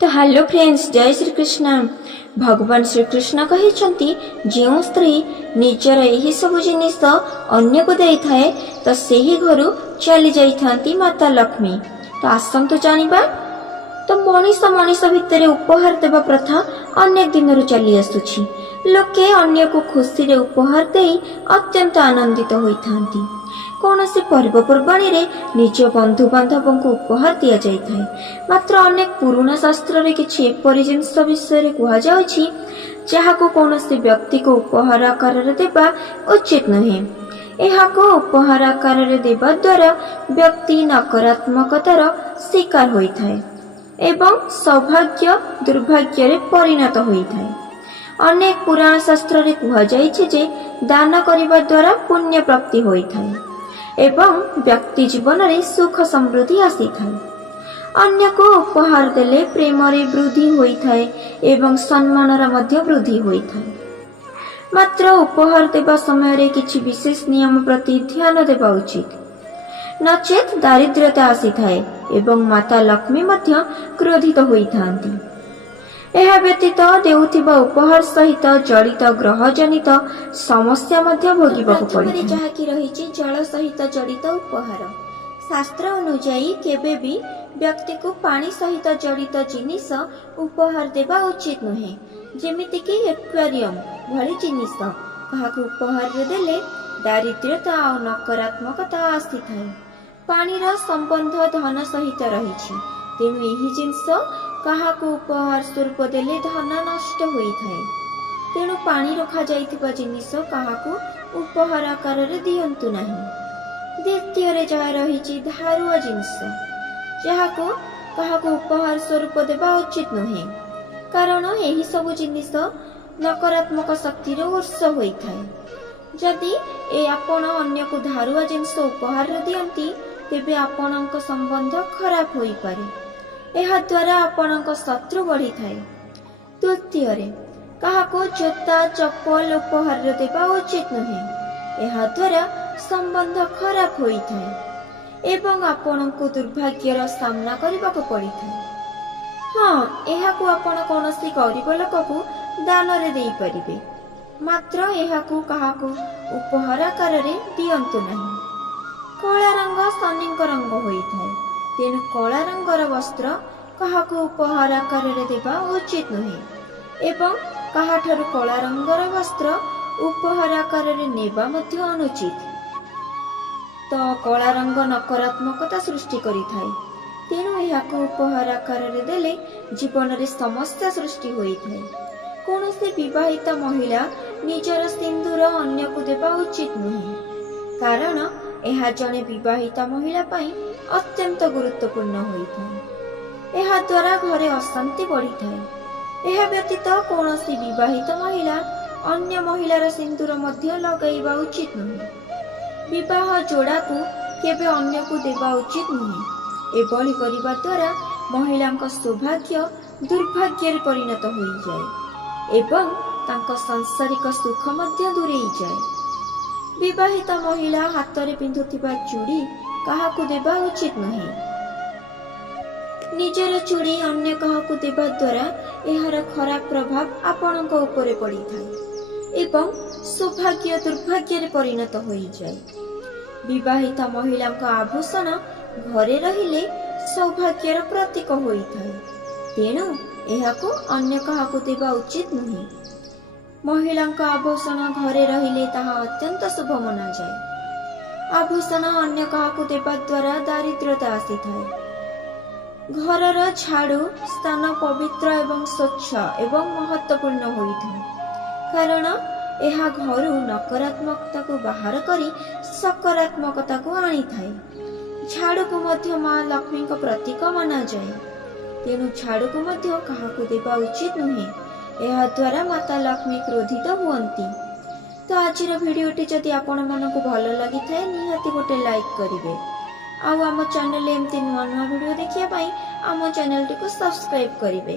तो hello friends, जय श्री कृष्ण। भगवान श्रीकृष्ण कहते जो स्त्री निजर यही सब जिनिस अन्य को दे थाए तो सही घर चली जाती माता लक्ष्मी। तो आसतु जानिबा। तो मनीष मनीष भितर उपहार देवा प्रथा अनेक दिन चली आसुछि। लोके अन्य को खुशी रे उपहार दे अत्यंत आनंदित होइथांती। कौन से पर्वपर्वाणी रे निज बंधु बांधव को उपहार दि जाए। मात्र अनेक पुराना शास्त्र रे किछि एपरि जिनिस विषय कह जाको कौन से व्यक्ति को उपहार आकार रे देबा उचित नुहे। एहाको उपहार आकार रे देबा द्वारा व्यक्ति नकारात्मकतार शिकार होइथाय एवं सौभाग्य दुर्भाग्य रे परिणत होइथाय। अनेक पुराण शास्त्र रे कह जाइछि जे दान करिबा द्वारा पुण्य प्राप्ति होइथाय एवं व्यक्ति जीवन में सुख समृद्धि आसी थाए। अन्य को उपहार देले प्रेम रे वृद्धि होइथाए एवं सम्मान रा मध्य वृद्धि होइथाए। मात्र उपहार देवा समय रे किछि विशेष नियम प्रति ध्यान देवा उचित, नचेत दारिद्र्यता आसी थाए एवं माता लक्ष्मी मध्य क्रोधित होइथांती। एहा व्यतीत देउथिबा उपहार सहित जड़ित ग्रह जनित समस्या मध्य भोगिबाकु पड़े। जहाँकि रहिछि जल सहित जड़ित उपहार। शास्त्र अनुसार केबे भी व्यक्ति को पानी सहित जड़ित जिनिस उपहार देवा उचित नुहे। जेमिति कि एक्वेरियम भली जिनिस काहाकु उपहार रे देले दारिद्र्यता और नकारात्मकता आसी थाए। पानीर संबंध धन सहित रहिछि, तेणु एही जिनिस काहाकु उपहार स्वरूप देले धन नष्ट होइथाए। तेणु पानी रखा जाइथिबा जिनिस काहाकु उपहार आकार रे दियंतु नाही। द्वितीय रे जहा रहिछि धारुआ जिनिस, जहाकु काहाकु उपहार स्वरूप देबा उचित नहे, कारण एही सब जिनिस नकारात्मक शक्ति रे उत्स होइथाए। जदि ए आपण अन्य को धारुआ जिनिस उपहार रे दियंती तेबे आपणक संबंध खराब होई पारे। एहा द्वारा आपणक शत्रु बढ़ी थाए। तृतीय रे काहाको जोता चप्पल उपहार देबा उचित नुहे। एहा द्वारा संबंध खराब होई थाए एवं आपणको दुर्भाग्यर सामना करबाको पड़ी थाए। हाँ, एहाको आपण कोनोसी गरीब लोकको दान रे देई परिबे, मात्र एहाको काहाको उपहार आकार रे दियंतु नाही। कला रंग शनिंक रंग होई थाए, तेणु कला रंगर वस्त्र काहाकु उपहार आकार रे देबा उचित नुहे एवं काहाठारु कला रंगर वस्त्र उपहार आकार रे नेबा मध्य अनुचित। तो कला रंग नकारात्मकता सृष्टि करि थाए, तेणु एहाकु उपहार आकार रे देले जीवन रे समस्या सृष्टि होई थाए। कोनोसी विवाहित महिला निजर सिंदूर अन्य को देबा उचित नुहे, कारण एहा जने विवाहिता महिला पई अत्यंत गुरुत्वपूर्ण होइथाए। एहा द्वारा घरे अशांति बढ़ी थाए। एहा व्यतीत कौनसी विवाहित महिला अन्य महिलार सिंदूर मध्य लगाइबा उचित नुहे। विवाह जोड़ा को केबे अन्य को देबा उचित नुहे। एभली करिबा द्वारा महिलांक सौभाग्य दुर्भाग्य रे परिणत होई जाए एवं तांक सांसारिक सुख मध्य दूरेई जाए। विवाहित महिला हाथ रे पिंधुथिबा चूड़ी काहाकु देबा उचित नुहे। निजर चूड़ी अन्य काहाकु देबा द्वारा एहार खराब प्रभाव आपणक उपरे पड़ी थाए एवं सौभाग्य दुर्भाग्य रे परिणत होई जाए। विवाहित महिलांक आभूषण घरे रहिले सौभाग्यर प्रतीक होई थाए, तेणु एहाकु अन्य काहाकु देबा उचित नुहे। महिलांक आभूषण घरे रहिले ताहा अत्यंत शुभ मना जाए। आभूषण अन्य काहाकु देबा द्वारा दारिद्र्यता आसी थाए। घरर झाड़ू स्थान पवित्र एवं स्वच्छ एवं महत्वपूर्ण होइथाए, कारण एहा घरु नकारात्मकता को बाहर करी सकारात्मकता को आनी थाए। झाड़ू को मध्य मां लक्ष्मी को प्रतीक मना जाए, तेणु झाड़ू को मध्य काहाकु देबा उचित नुहे। एहा द्वारा माता लक्ष्मी क्रोधित हुअंती। तो आजिर भिडियोटी जदि आपण मानकु भल लागि थाए निहाती गोटे लाइक करिवे। आउ आम चैनल एमती नुआ नुआ भिडियो देखिया पई आम चैनल टी को सब्सक्राइब करिवे।